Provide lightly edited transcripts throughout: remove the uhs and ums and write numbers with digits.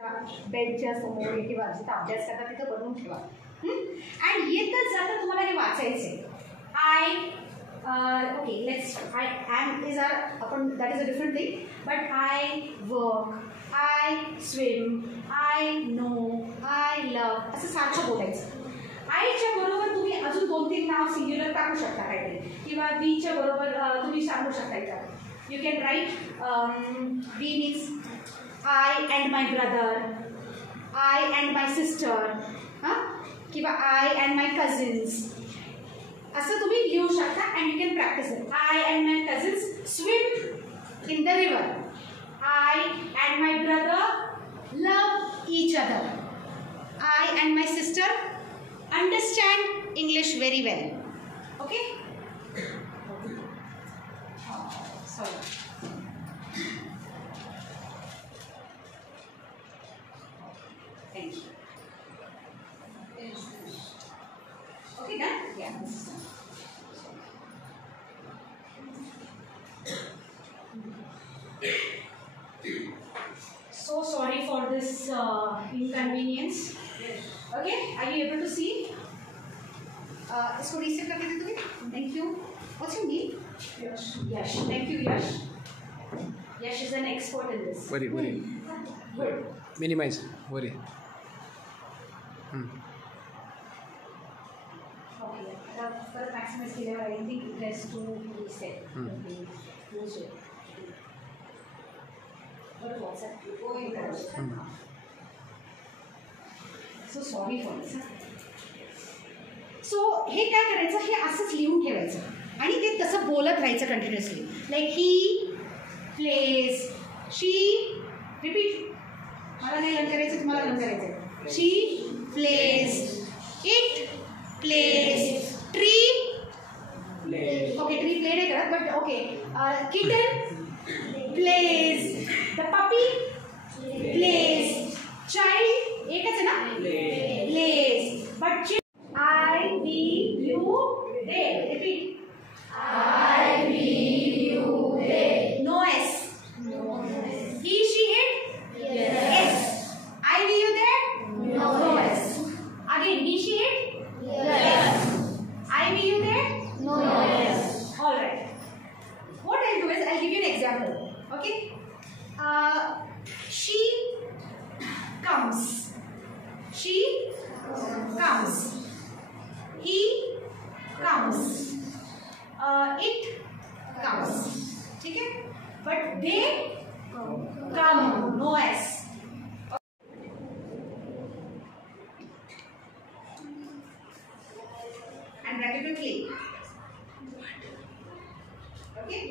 बेडच्या समोर किंवा जिथं अभ्यास करता तिथं बनवून ठेवा. आणि येतच जाता तुम्हाला हे वाचायचे. Okay, I am is that is a different thing, but I work, I swim, I know, I love असं सारखं बोलायचं. आयच्या बरोबर तुम्ही अजून 2-3 नाव सिंग्युलर टाकू शकता काहीतरी, किंवा बीच्या बरोबर तुम्ही सांगू शकता इथं. You can write B means I and my brother, I and my sister, किंवा I and my cousins. असं तुम्ही लिहू शकता and you can practice it. I and my cousins swim in the river. I and my brother love each other. I and my sister understand English very well. Okay? Sorry. Thank you. Okay, done? Yeah. So sorry for this inconvenience. Okay, are you able to see? इसको reset करके दे दोगे? Thank you. What's your name? Yash. Yash. Thank you, Yash. Yash is an expert in this. Worry. Good. Minimize. Worry. Okay. For maximize के लिए I think it has to reset. Okay. Close it. But WhatsApp go in. So sorry for this. So हे काय करायचं, हे असंच लिहून ठेवायचं आणि ते तसं बोलत राहायचं continuously. Like he plays, she, repeat. मला नाही लर्न करायचं, तुम्हाला लर्न करायचं. She plays, it plays, tree okay, tree play नाही करत but okay. Kitten plays, the puppy plays, child एकच आहे ना, plays. But I, we, you, they. Repeat. I, we, you, they. No S. He, she, it. Yes. I, we, you, they. No S. Again, he, she, it. Yes. I, we, you, they. No S. All right. What I'll do is I'll give you an example. Okay. She comes. She comes. He comes. It comes. ठीक है? But they come. No S. And write it quickly. Okay?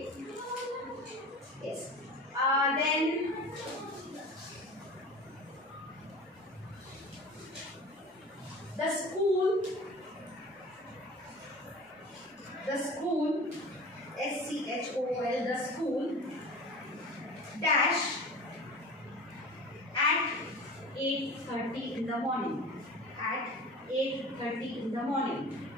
Yes. Then the school. SCHOOL, the school dash at 8:30 in the morning. At 8:30 in the morning.